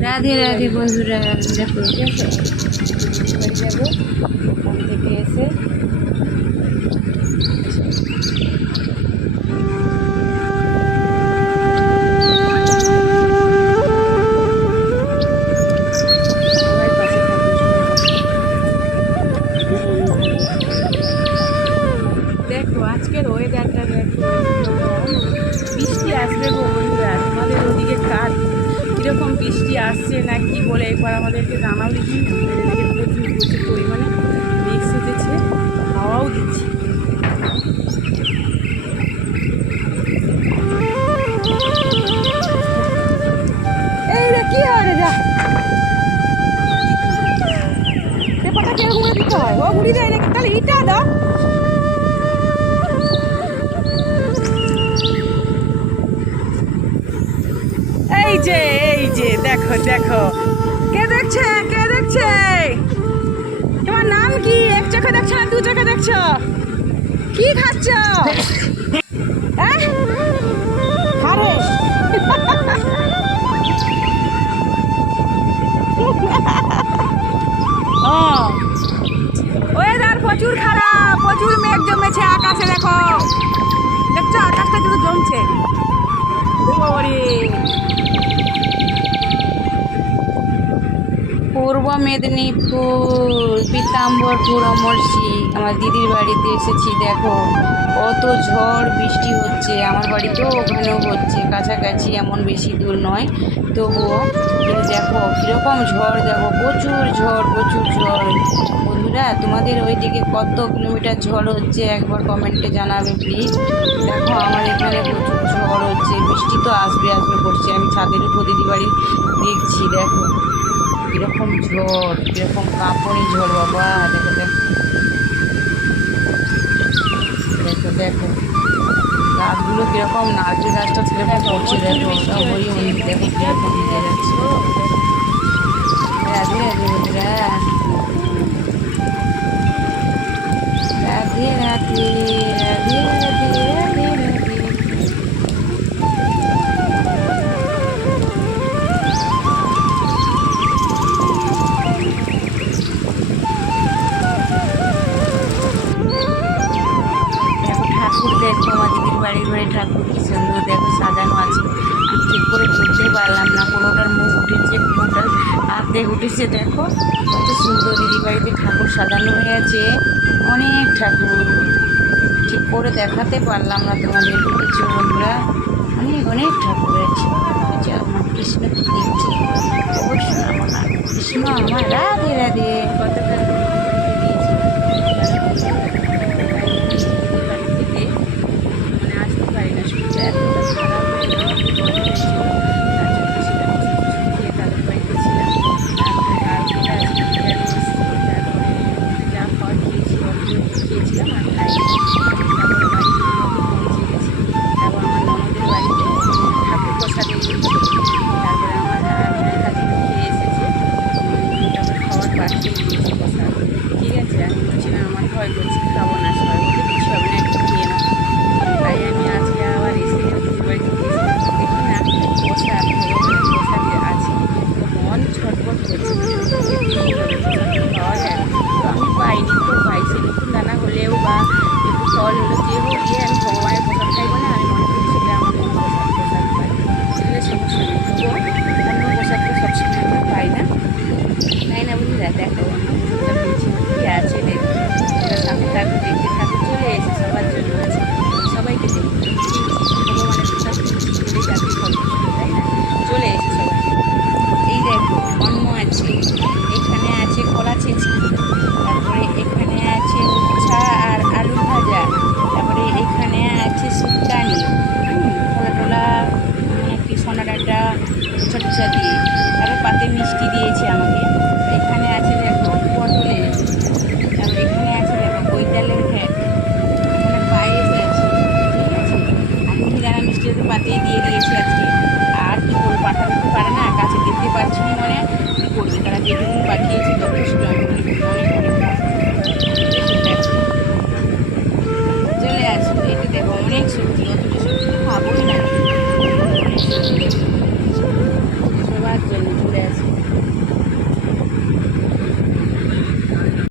রাধে রাধে বন্ধুরা, দেখো বাড়ি যাবো ওখান থেকে এসে সবাই পাশে থাকবে, দেখো আজকের ওয়েদারটা দেখো, বৃষ্টি আসবে গো বন্ধুরা। তোমাদের ওদিকে কার কীরকম বৃষ্টি আসছে না কি বলে একবার আমাদেরকে জানাও দেখি। আমাদের এদিকে প্রচুর প্রচুর পরিমাণে মেঘ সেজেছে, হাওয়াও দিচ্ছে। এই রে কি হয় রে, যা পেপারটা কিরকম দিতে হয়, ও ঘুরি দেয় নাকি, তাহলে ইটা দাও। এই যে এই যে দেখো দেখো, কে দেখছে কে দেখছে, তোমার নাম কি? এক চোখে দেখছো না দু চোখে দেখছো? কি খাচ্ছ? আরে ওয়েদার প্রচুর খারাপ, প্রচুর মেঘ জমেছে আকাশে, দেখো দেখছো আকাশটা শুধু জমছে। পূর্ব মেদিনীপুর পীতাম্বরপুর অমরসি, আমার দিদির বাড়িতে এসেছি। দেখো কত ঝড় বৃষ্টি হচ্ছে, আমার বাড়িতেও ওখানেও হচ্ছে, কাছাকাছি, এমন বেশি দূর নয় তবুও। কিন্তু দেখো কীরকম ঝড়, দেখো প্রচুর ঝড় প্রচুর ঝড়। বন্ধুরা তোমাদের ওইদিকে কত কিলোমিটার ঝড় হচ্ছে একবার কমেন্টে জানাবে প্লিজ। দেখো আমার এখানে প্রচুর ঝড় হচ্ছে, বৃষ্টি তো আসবে আসবে করছে। আমি ছাদের উপর দিদি বাড়ি দেখছি, দেখো কীরকম ঝড়, কীরকম কাঁপনি ঝড় বাবা। দেখো দেখো দেখো দেখো গাছগুলো কীরকম, নারকেল গাছটা কীরকম করছে, দেখো ওটা ওই মন্দির, দেখো কীরকম ভিজে যাচ্ছে। রাধে রাধে বন্ধুরা, রাধে রাধে রাধে রাধে রাধে রাধে। দেখো আমার দিদির বাড়ির ঘরে ঠাকুর কি সুন্দর, দেখো সাজানো আছে। আমি ঠিক করে তুলতেই পারলাম না, কোনোটার মুখ উঠেছে কোনোটার আর্ধেক উঠেছে। দেখো কত সুন্দর দিদির বাড়িতে ঠাকুর সাজানো হয়ে আছে, অনেক ঠাকুর, ঠিক করে দেখাতে পারলাম না তোমাদের কিছু বন্ধুরা। অনেক অনেক ঠাকুর আছে। আমার কৃষ্ণ কি দেখছে, অবশ্যই আমার কৃষ্ণ আমার রাধে রাধে। কত ঠাকুর ফল হলো যে হোক গিয়ে আমি ভগবানের প্রসাদ খাইব না, আমি মনে করি সেটা আমার কোনো প্রসাদ পাই, সেটা সমস্যা নেই। তবুও অন্য প্রসাদ তো সবসময় আমরা পাই না, তাই না বন্ধুরা? দেখো অন্য প্রসাদটা পেয়েছি কী আছে, দেখো সামনে ঠাকুর দেখতে, ঠাকুর চলে এসে সবার জন্য আছে, সবাইকে দেখি ভগবানের প্রসাদ পেলে যাতে ফল, তাই না? চলে এসে সবাই। এই দেখো অন্ন আছে, এখানে আছে কলা ছেঁচি, তারপরে এখানে আছে উচ্ছা আর আলু ভাজা, তারপরে এখানে আছে শুক্তানি, খোলা টোলা কি সোনা ডাঁটা ছোটছা দিয়ে, তারপর পাতে মিষ্টি দিয়েছে আমাকে। এখানে আছে দেখো পটলের, তারপর এখানে আছে দেখো বৈতালের ঘ্যাট, এখানে পায়েস আছে, ঠিক আছে, আর মিহিদানা মিষ্টি তো পাতেই দিয়ে দিয়েছে।